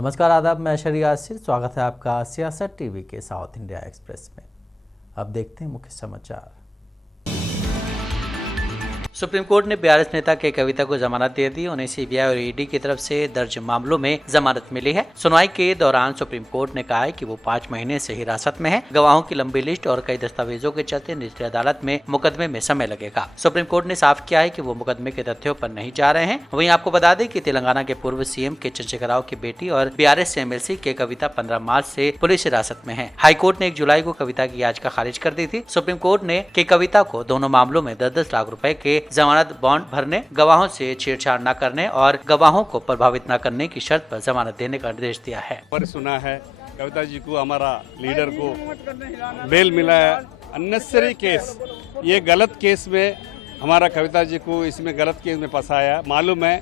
नमस्कार, आदाब। मैं शरी यासिर, स्वागत है आपका सियासत टीवी के साउथ इंडिया एक्सप्रेस में। अब देखते हैं मुख्य समाचार। सुप्रीम कोर्ट ने बीआरएस नेता के कविता को जमानत दे दी। उन्हें सीबीआई और ईडी की तरफ से दर्ज मामलों में जमानत मिली है। सुनवाई के दौरान सुप्रीम कोर्ट ने कहा है कि वो 5 महीने से हिरासत में है। गवाहों की लंबी लिस्ट और कई दस्तावेजों के चलते निचली अदालत में मुकदमे में समय लगेगा। सुप्रीम कोर्ट ने साफ किया है कि वो मुकदमे के तथ्यों पर नहीं जा रहे हैं। वहीं आपको बता दें कि तेलंगाना के पूर्व सीएम के चंद्रशेखर राव की बेटी और बीआरएस एमएलसी के कविता 15 मार्च से पुलिस हिरासत में है। हाईकोर्ट ने 1 जुलाई को कविता की याचिका खारिज कर दी थी। सुप्रीम कोर्ट ने के कविता को दोनों मामलों में 10-10 लाख रुपए के जमानत बॉन्ड भरने, गवाहों से छेड़छाड़ न करने और गवाहों को प्रभावित न करने की शर्त पर जमानत देने का निर्देश दिया है। पर सुना है कविता जी को, हमारा लीडर को बेल मिला है। अननेसेसरी केस, ये गलत केस में हमारा कविता जी को इसमें गलत केस में फंसाया। मालूम है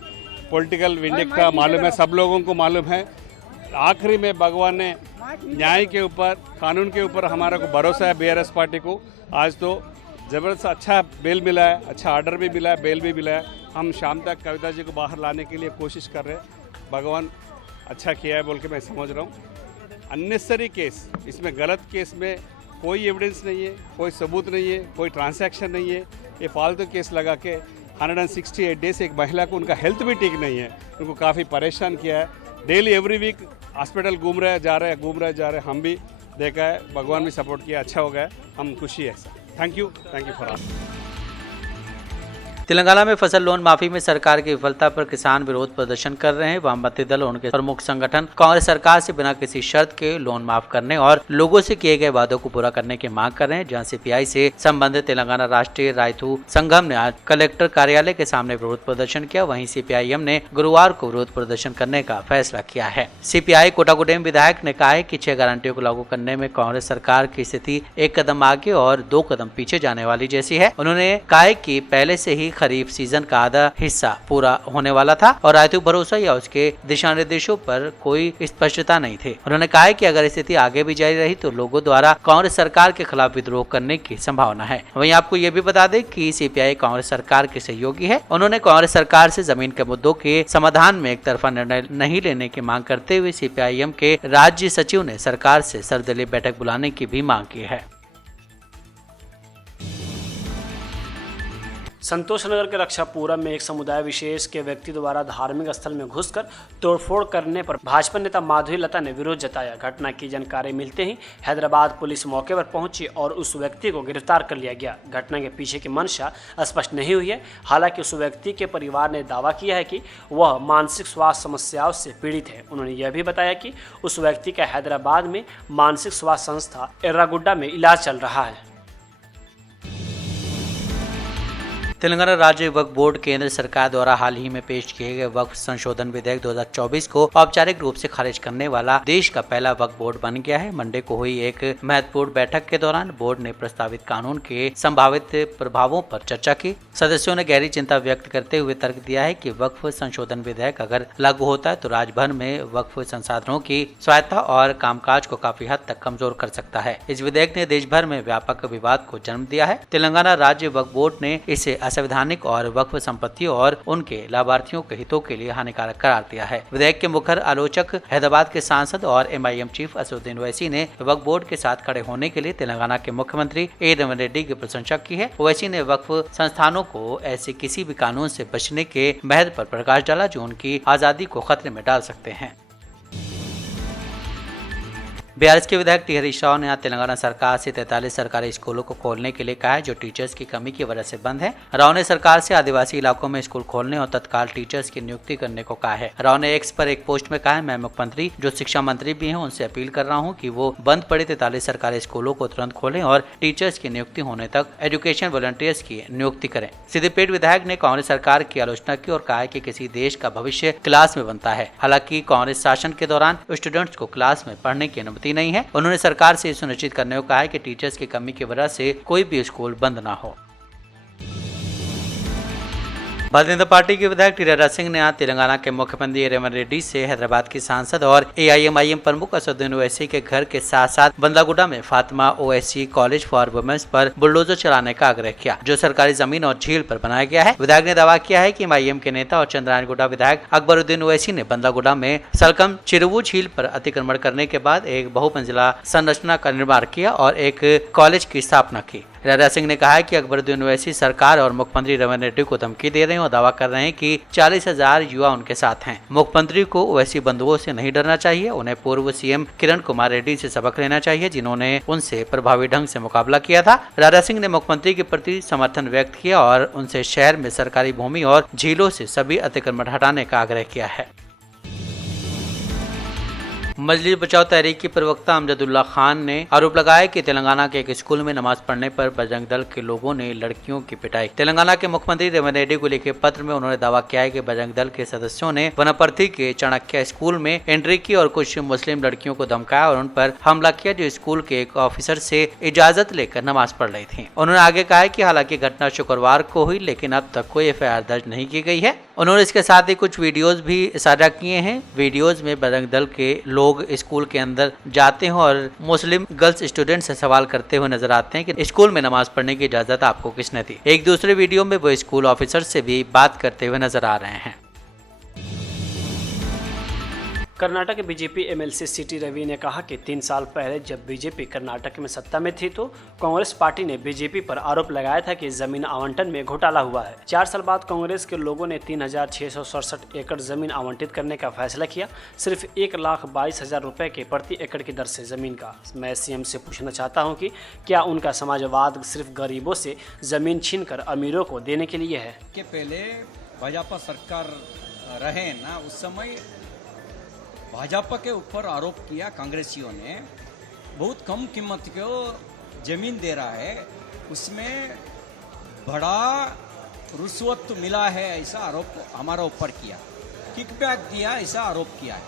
पॉलिटिकल विंडिक का, मालूम है, सब लोगों को मालूम है। आखिरी में भगवान ने न्याय के ऊपर, कानून के ऊपर हमारा को भरोसा है बीआरएस पार्टी को। आज तो ज़बरदस्त अच्छा बेल मिला है, अच्छा ऑर्डर भी मिला है, बेल भी मिला है। हम शाम तक कविता जी को बाहर लाने के लिए कोशिश कर रहे हैं। भगवान अच्छा किया है बोल के मैं समझ रहा हूँ। अननेसेसरी केस, इसमें गलत केस में कोई एविडेंस नहीं है, कोई सबूत नहीं है, कोई ट्रांसैक्शन नहीं है। ये फालतू केस लगा के 168 डेज एक महिला को, उनका हेल्थ भी ठीक नहीं है, उनको काफ़ी परेशान किया है। डेली एवरी वीक हॉस्पिटल घूम रहे जा रहे हैं। हम भी देखा है, भगवान भी सपोर्ट किया, अच्छा हो गया, हम खुशी है। Thank you for all. Telangana में फसल लोन माफी में सरकार की विफलता पर किसान विरोध प्रदर्शन कर रहे हैं। वामपंथी दल और उनके प्रमुख संगठन कांग्रेस सरकार से बिना किसी शर्त के लोन माफ करने और लोगों से किए गए वादों को पूरा करने की मांग कर रहे हैं। जहां सीपीआई से संबंधित तेलंगाना राष्ट्रीय रायतू संगम ने आज कलेक्टर कार्यालय के सामने विरोध प्रदर्शन किया। वहीं सीपीआईएम ने गुरुवार को विरोध प्रदर्शन करने का फैसला किया है। सीपीआई कोटागुडेम विधायक ने कहा है कि 6 गारंटियों को लागू करने में कांग्रेस सरकार की स्थिति 1 कदम आगे और 2 कदम पीछे जाने वाली जैसी है। उन्होंने कहा कि पहले से ही खरीफ सीजन का आधा हिस्सा पूरा होने वाला था और रायतू भरोसा या उसके दिशा निर्देशों पर कोई स्पष्टता नहीं थी। उन्होंने कहा कि अगर स्थिति आगे भी जारी रही तो लोगों द्वारा कांग्रेस सरकार के खिलाफ विद्रोह करने की संभावना है। वहीं आपको ये भी बता दें कि सीपीआई कांग्रेस सरकार की सहयोगी है। उन्होंने कांग्रेस सरकार से जमीन के मुद्दों के समाधान में एक तरफा निर्णय नहीं लेने की मांग करते हुए सीपीआईएम के राज्य सचिव ने सरकार से सर्वदलीय बैठक बुलाने की भी मांग की है। संतोषनगर के रक्षापुरा में एक समुदाय विशेष के व्यक्ति द्वारा धार्मिक स्थल में घुसकर तोड़फोड़ करने पर भाजपा नेता माधुरी लता ने विरोध जताया। घटना की जानकारी मिलते ही हैदराबाद पुलिस मौके पर पहुंची और उस व्यक्ति को गिरफ्तार कर लिया गया। घटना के पीछे की मंशा स्पष्ट नहीं हुई है। हालांकि उस व्यक्ति के परिवार ने दावा किया है कि वह मानसिक स्वास्थ्य समस्याओं से पीड़ित है। उन्होंने यह भी बताया कि उस व्यक्ति का हैदराबाद में मानसिक स्वास्थ्य संस्था एर्रागुड्डा में इलाज चल रहा है। तेलंगाना राज्य वक्फ बोर्ड केंद्र सरकार द्वारा हाल ही में पेश किए गए वक्फ संशोधन विधेयक 2024 को औपचारिक रूप से खारिज करने वाला देश का पहला वक्फ बोर्ड बन गया है। मंडे को हुई एक महत्वपूर्ण बैठक के दौरान बोर्ड ने प्रस्तावित कानून के संभावित प्रभावों पर चर्चा की। सदस्यों ने गहरी चिंता व्यक्त करते हुए तर्क दिया है कि वक्फ संशोधन विधेयक अगर लागू होता है तो राज्य भर में वक्फ संसाधनों की स्वायत्तता और कामकाज को काफी हद तक कमजोर कर सकता है। इस विधेयक ने देश भर में व्यापक विवाद को जन्म दिया है। तेलंगाना राज्य वक्फ बोर्ड ने इसे असंवैधानिक और वक्फ संपत्तियों और उनके लाभार्थियों के हितों के लिए हानिकारक करार दिया है। विधेयक के मुखर आलोचक हैदराबाद के सांसद और एमआईएम चीफ असदुद्दीन ओवैसी ने वक्फ बोर्ड के साथ खड़े होने के लिए तेलंगाना के मुख्यमंत्री ए रेवंत रेड्डी की प्रशंसा की है। ओवैसी ने वक्फ संस्थानों को ऐसे किसी भी कानून से बचने के महत्व पर प्रकाश डाला जो उनकी आजादी को खतरे में डाल सकते हैं। बीआरएस के विधायक टी हरीश राव ने आज तेलंगाना सरकार से 43 सरकारी स्कूलों को खोलने के लिए कहा है जो टीचर्स की कमी की वजह से बंद है। राव ने सरकार से आदिवासी इलाकों में स्कूल खोलने और तत्काल टीचर्स की नियुक्ति करने को कहा है। राव ने एक्स पर एक पोस्ट में कहा है, मैं मुख्यमंत्री जो शिक्षा मंत्री भी हैं उनसे अपील कर रहा हूं कि वो बंद पड़े 43 सरकारी स्कूलों को तुरंत खोलें और टीचर्स की नियुक्ति होने तक एजुकेशन वॉलंटियर्स की नियुक्ति करें। सिद्दीपेट विधायक ने कांग्रेस सरकार की आलोचना की और कहा है कि किसी देश का भविष्य क्लास में बनता है। हालांकि कांग्रेस शासन के दौरान स्टूडेंट्स को क्लास में पढ़ने की अनुमति नहीं है। उन्होंने सरकार से सुनिश्चित करने को कहा है कि टीचर्स की कमी की वजह से कोई भी स्कूल बंद ना हो। भारतीय जनता पार्टी के विधायक टी राजा सिंह ने आज तेलंगाना के मुख्यमंत्री रेवंत रेड्डी से हैदराबाद की सांसद और AIMIM प्रमुख असदुद्दीन ओवैसी के घर के साथ साथ बंदागुडा में Fatima Owaisi college for womens पर बुलडोजर चलाने का आग्रह किया, जो सरकारी जमीन और झील पर बनाया गया है। विधायक ने दावा किया है कि MIM के नेता और चंद्रायनगुडा विधायक अकबरुद्दीन ओवैसी ने बंदागुडा में सलकम चिरुवु झील पर अतिक्रमण करने के बाद एक बहुमंजिला संरचना का निर्माण किया और एक कॉलेज की स्थापना की। राजा सिंह ने कहा है कि अकबरुद्दीन ओवैसी सरकार और मुख्यमंत्री रेवंत रेड्डी को धमकी दे रहे हैं और दावा कर रहे हैं कि 40,000 युवा उनके साथ हैं। मुख्यमंत्री को ओवैसी बंधुओं से नहीं डरना चाहिए। उन्हें पूर्व CM किरण कुमार रेड्डी से सबक लेना चाहिए, जिन्होंने उनसे प्रभावी ढंग से मुकाबला किया था। राजा सिंह ने मुख्यमंत्री के प्रति समर्थन व्यक्त किया और उनसे शहर में सरकारी भूमि और झीलों से सभी अतिक्रमण हटाने का आग्रह किया है। मजलिस बचाओ तहरीक के प्रवक्ता अमजदुल्ला खान ने आरोप लगाया कि तेलंगाना के एक स्कूल में नमाज पढ़ने पर बजरंग दल के लोगों ने लड़कियों की पिटाई। तेलंगाना के मुख्यमंत्री रेवंत रेड्डी को लिखे पत्र में उन्होंने दावा किया है कि बजरंग दल के सदस्यों ने वनपर्ती के चाणक्य स्कूल में एंट्री की और कुछ मुस्लिम लड़कियों को धमकाया और उन पर हमला किया, जो स्कूल के एक ऑफिसर से इजाजत लेकर नमाज पढ़ रही थी। उन्होंने आगे कहा कि हालांकि घटना शुक्रवार को हुई, लेकिन अब तक कोई FIR दर्ज नहीं की गई है। उन्होंने इसके साथ ही कुछ वीडियोज भी साझा किए हैं। वीडियोज में बजरंग दल के लोग स्कूल के अंदर जाते हैं और मुस्लिम गर्ल्स स्टूडेंट से सवाल करते हुए नजर आते हैं कि स्कूल में नमाज पढ़ने की इजाजत आपको किसने दी। एक दूसरे वीडियो में वो स्कूल ऑफिसर से भी बात करते हुए नजर आ रहे हैं। कर्नाटक बीजेपी MLC सीटी रवि ने कहा कि 3 साल पहले जब बीजेपी कर्नाटक में सत्ता में थी तो कांग्रेस पार्टी ने बीजेपी पर आरोप लगाया था कि जमीन आवंटन में घोटाला हुआ है। 4 साल बाद कांग्रेस के लोगों ने 3,667 एकड़ जमीन आवंटित करने का फैसला किया, सिर्फ 1,22,000 रुपए के प्रति एकड़ की दर से जमीन का। मैं CM से पूछना चाहता हूँ कि क्या उनका समाजवाद सिर्फ गरीबों से जमीन छीन कर अमीरों को देने के लिए है? कि पहले भाजपा सरकार रहे ना, उस समय भाजपा के ऊपर आरोप किया कांग्रेसियों ने, बहुत कम कीमत को जमीन दे रहा है, उसमें बड़ा रुश्वत मिला है, ऐसा आरोप हमारा ऊपर किया, किकबैक दिया, ऐसा आरोप किया है।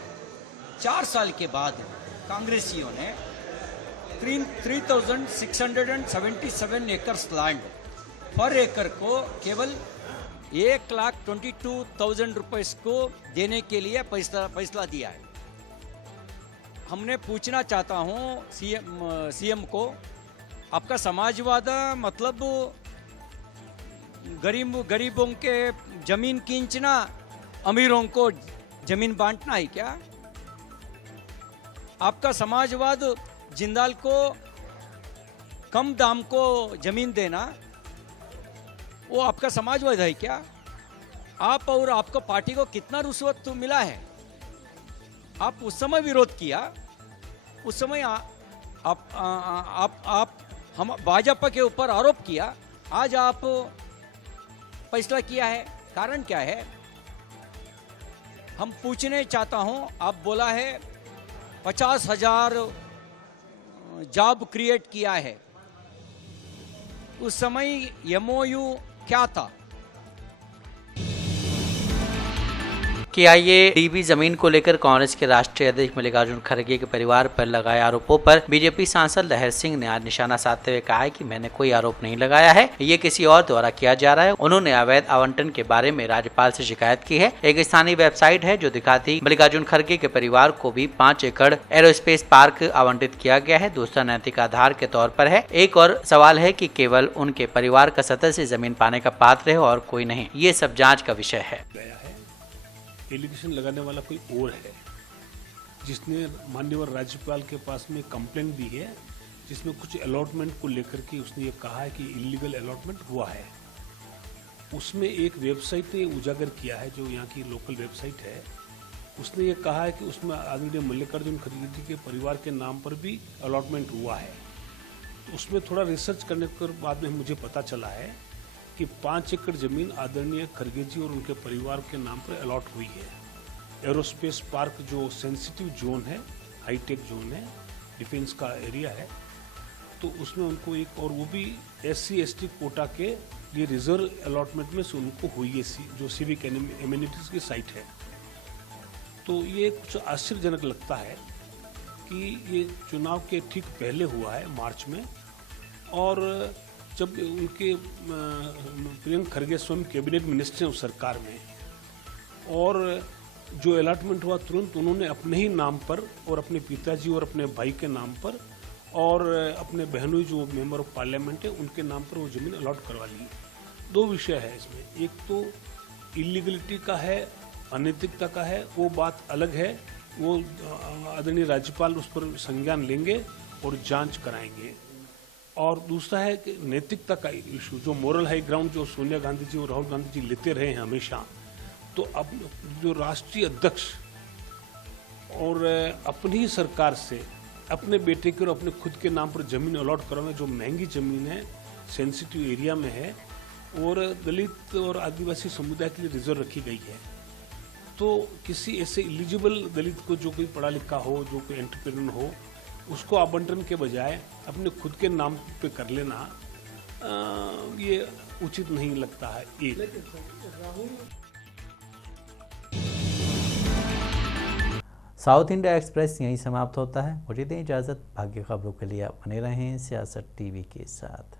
4 साल के बाद कांग्रेसियों ने 3,677 एकर्स लैंड पर एकड़ को केवल 1,22,000 रुपये को देने के लिए फैसला दिया है। हमने पूछना चाहता हूँ CM को, आपका समाजवाद मतलब गरीबों के जमीन खींचना, अमीरों को जमीन बांटना है क्या? आपका समाजवाद जिंदाल को कम दाम को जमीन देना, वो आपका समाजवाद है क्या? आप और आपको पार्टी को कितना रुश्वत मिला है? आप उस समय विरोध किया, उस समय आप हम भाजपा के ऊपर आरोप किया, आज आप फैसला किया है, कारण क्या है? हम पूछने चाहता हूं, आप बोला है 50,000 जॉब क्रिएट किया है, उस समय MOU क्या था? KIA-DB जमीन को लेकर कांग्रेस के राष्ट्रीय अध्यक्ष मल्लिकार्जुन खड़गे के परिवार पर लगाए आरोपों पर बीजेपी सांसद लहर सिंह ने आज निशाना साधते हुए कहा है कि मैंने कोई आरोप नहीं लगाया है, ये किसी और द्वारा किया जा रहा है। उन्होंने अवैध आवंटन के बारे में राज्यपाल से शिकायत की है। एक स्थानीय वेबसाइट है जो दिखाती मल्लिकार्जुन खड़गे के परिवार को भी 5 एकड़ एरोस्पेस पार्क आवंटित किया गया है, दूसरा नैतिक आधार के तौर पर है। एक और सवाल है कि केवल उनके परिवार का सदस्य जमीन पाने का पात्र है और कोई नहीं। ये सब जाँच का विषय है। एलिगेशन लगाने वाला कोई और है, जिसने माननीय राज्यपाल के पास में कंप्लेंट दी है, जिसमें कुछ अलॉटमेंट को लेकर के उसने ये कहा है कि इलीगल अलॉटमेंट हुआ है। उसमें एक वेबसाइट ने उजागर किया है, जो यहाँ की लोकल वेबसाइट है, उसने ये कहा है कि उसमें आदरणीय मल्लिकार्जुन खड़गे जी के परिवार के नाम पर भी अलॉटमेंट हुआ है। तो उसमें थोड़ा रिसर्च करने के बाद में मुझे पता चला है कि 5 एकड़ जमीन आदरणीय खड़गे जी और उनके परिवार के नाम पर अलॉट हुई है। एरोस्पेस पार्क जो सेंसिटिव जोन है, हाईटेक जोन है, डिफेंस का एरिया है, तो उसमें उनको एक, और वो भी SC/ST कोटा के ये रिजर्व अलॉटमेंट में से उनको हुई है, जो सिविक एमिनिटीज की साइट है। तो ये कुछ आश्चर्यजनक लगता है कि ये चुनाव के ठीक पहले हुआ है, मार्च में, और जब उनके प्रियंक खरगे स्वयं कैबिनेट मिनिस्टर हैं उस सरकार में, और जो अलॉटमेंट हुआ तुरंत उन्होंने अपने ही नाम पर और अपने पिताजी और अपने भाई के नाम पर और अपने बहनोई जो मेंबर ऑफ पार्लियामेंट है उनके नाम पर वो ज़मीन अलॉट करवा ली। दो विषय है इसमें, एक तो इलीगलिटी का है, अनैतिकता का है, वो बात अलग है, वो आदरणीय राज्यपाल उस पर संज्ञान लेंगे और जांच कराएंगे। और दूसरा है कि नैतिकता का इशू, जो मोरल हाई ग्राउंड जो सोनिया गांधी जी और राहुल गांधी जी लेते रहे हैं हमेशा, तो अब जो राष्ट्रीय अध्यक्ष और अपनी ही सरकार से अपने बेटे के और अपने खुद के नाम पर जमीन अलॉट करवाना, जो महंगी जमीन है, सेंसिटिव एरिया में है और दलित और आदिवासी समुदाय के लिए रिजर्व रखी गई है, तो किसी ऐसे एलिजिबल दलित को जो कोई पढ़ा लिखा हो, जो कोई एंटरप्रेन्योर हो, उसको आवंटन के बजाय अपने खुद के नाम पे कर लेना ये उचित नहीं लगता है। साउथ इंडिया एक्सप्रेस यहीं समाप्त होता है। मुझे दें इजाज़त। भाग्य खबरों के लिए आप बने रहें सियासत टीवी के साथ।